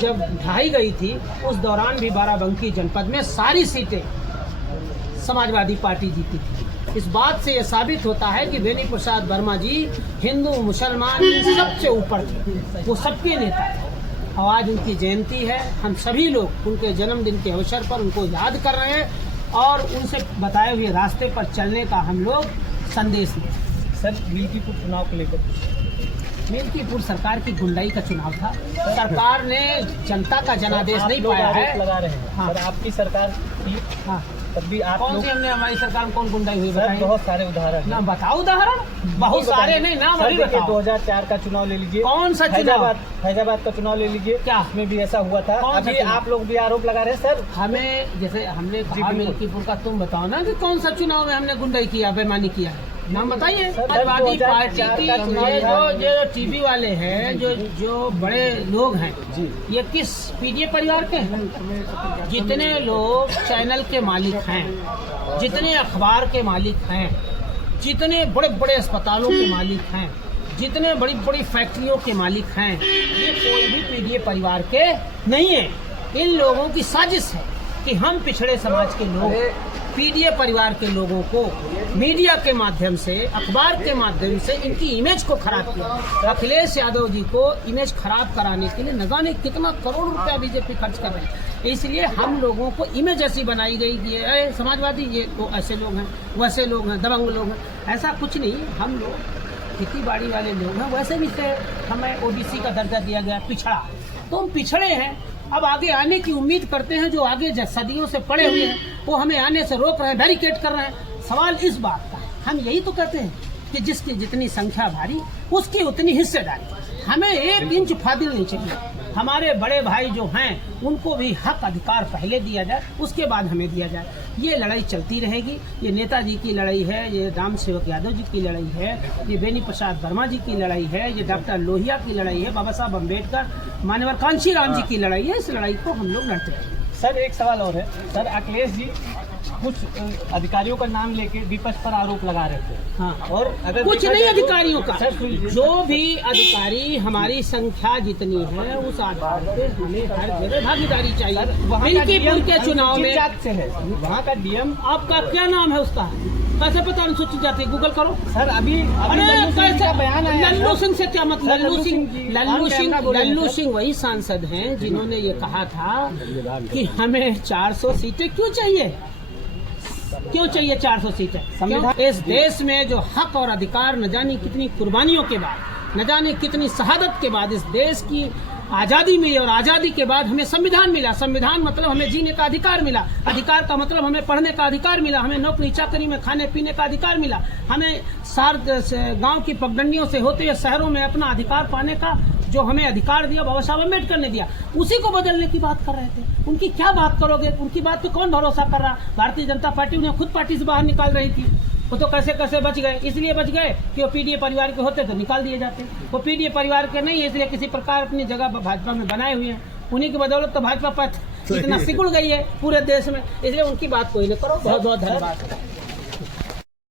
जब ढाई गई थी उस दौरान भी बाराबंकी जनपद में सारी सीटें समाजवादी पार्टी जीती थी। इस बात से यह साबित होता है कि बेनी प्रसाद वर्मा जी हिंदू मुसलमान सबसे ऊपर थे, वो सबके नेता थे। और आज उनकी जयंती है, हम सभी लोग उनके जन्मदिन के अवसर पर उनको याद कर रहे हैं और उनसे बताए हुए रास्ते पर चलने का हम लोग संदेश दें। सर, मिल्कीपुर चुनाव को लेकर मिल्कीपुर सरकार की गुंडाई का चुनाव था। सरकार ने जनता का जनादेश नहीं पाया है। लगा रहे हैं। हाँ। सर, आपकी सरकार थी, हाँ, तब भी आप कौन सी हमने हमारी सरकार में कौन गुंडाई हुई सर, बताइए। बहुत सारे उदाहरण ना हैं। बताओ उदाहरण, बहुत सारे नहीं, नाम अभी बताओ। 2004 का चुनाव ले लीजिए, कौन सा चुनाव? फैजाबाद का चुनाव ले लीजिए, क्या उसमें भी ऐसा हुआ था। कौन सा अभी चुनाव? आप लोग भी आरोप लगा रहे हैं सर। हमें जैसे हमने कहा बिल्कुल। मिल्कीपुर का, तुम बताओ ना कि कौन सा चुनाव में हमने गुंडाई किया, बेईमानी किया है, नाम बताइए। सर, समाजवादी 2004 पार्टी का की चुनाव ये था। जो टीवी वाले हैं, जो बड़े लोग हैं, ये किस पीडीए परिवार के हैं? जितने लोग चैनल के मालिक हैं, जितने अखबार के मालिक हैं, जितने बड़े बड़े अस्पतालों के मालिक हैं, जितने बड़ी बड़ी फैक्ट्रियों के मालिक हैं, ये कोई भी पीडीए परिवार के नहीं है। इन लोगों की साजिश है कि हम पिछड़े समाज के लोग पीडीए परिवार के लोगों को मीडिया के माध्यम से, अखबार के माध्यम से इनकी इमेज को खराब किया। अखिलेश यादव जी को इमेज खराब कराने के लिए न जाने कितना करोड़ रुपया बीजेपी खर्च कर रही है। इसलिए हम लोगों को इमेज ऐसी बनाई गई कि ये समाजवादी, ये तो ऐसे लोग हैं, वैसे लोग हैं, दबंग लोग हैं। ऐसा कुछ नहीं, हम लोग खेती बाड़ी वाले लोग हैं। वैसे भी से हमें ओबीसी का दर्जा दिया गया, पिछड़ा, तो हम पिछड़े हैं। अब आगे आने की उम्मीद करते हैं, जो आगे सदियों से पड़े हुए हैं वो हमें आने से रोक रहे हैं, बैरिकेड कर रहे हैं। सवाल इस बात का है, हम यही तो कहते हैं कि जिसकी जितनी संख्या भारी उसकी उतनी हिस्सेदारी। हमें एक इंच फादिल नहीं चाहिए। हमारे बड़े भाई जो हैं उनको भी हक अधिकार पहले दिया जाए, उसके बाद हमें दिया जाए। ये लड़ाई चलती रहेगी। ये नेताजी की लड़ाई है, ये राम सेवक यादव जी की लड़ाई है, ये बेनी प्रसाद वर्मा जी की लड़ाई है, ये डॉक्टर लोहिया की लड़ाई है, बाबा साहब अम्बेडकर, मानवर कांशी राम जी की लड़ाई है। इस लड़ाई को हम लोग लड़ते हैं। सर, एक सवाल और है सर, अखिलेश जी कुछ अधिकारियों का नाम लेके विपक्ष पर आरोप लगा रहे थे। हाँ, और अगर कुछ देखा नहीं जाए तो- अधिकारियों का, सर, सुनिए। जो भी अधिकारी, हमारी संख्या जितनी है उस आधार पे हमें हर जगह भागीदारी चाहिए। मिल्कीपुर के चुनाव में से है, वहाँ का डीएम। आपका क्या नाम है उसका, कैसे पता अनुसूचित जाति? गूगल करो सर, अभी अरे लल्लू सिंह कैसे का बयान आया। लल्लू सिंह से क्या मतलब? लल्लू लल्लू सिंह वही सांसद हैं जिन्होंने ये कहा था कि हमें 400 सीटें क्यों चाहिए, क्यों चाहिए 400 सीटें? क्यों? इस देश में जो हक और अधिकार, न जाने कितनी कुर्बानियों के बाद, न जाने कितनी शहादत के बाद इस देश की आज़ादी मिली, और आज़ादी के बाद हमें संविधान मिला। संविधान मतलब हमें जीने का अधिकार मिला, अधिकार का मतलब हमें पढ़ने का अधिकार मिला, हमें नौकरी चाकरी में खाने पीने का अधिकार मिला, हमें गांव की पगडंडियों से होते हुए शहरों में अपना अधिकार पाने का जो हमें अधिकार दिया बाबा साहब अम्बेडकर ने दिया, उसी को बदलने की बात कर रहे थे। उनकी क्या बात करोगे? उनकी बात पे कौन भरोसा कर रहा? भारतीय जनता पार्टी उन्हें खुद पार्टी से बाहर निकाल रही थी। वो तो कैसे कैसे बच गए, इसलिए बच गए कि वो पीडीए परिवार के होते तो निकाल दिए जाते। वो पीडीए परिवार के नहीं है, इसलिए किसी प्रकार अपनी जगह भाजपा में बनाए हुए हैं। उन्हीं की बदौलत तो भाजपा पथ इतना सिकुड़ गई है पूरे देश में, इसलिए उनकी बात कोई नहीं करो। बहुत बहुत धन्यवाद।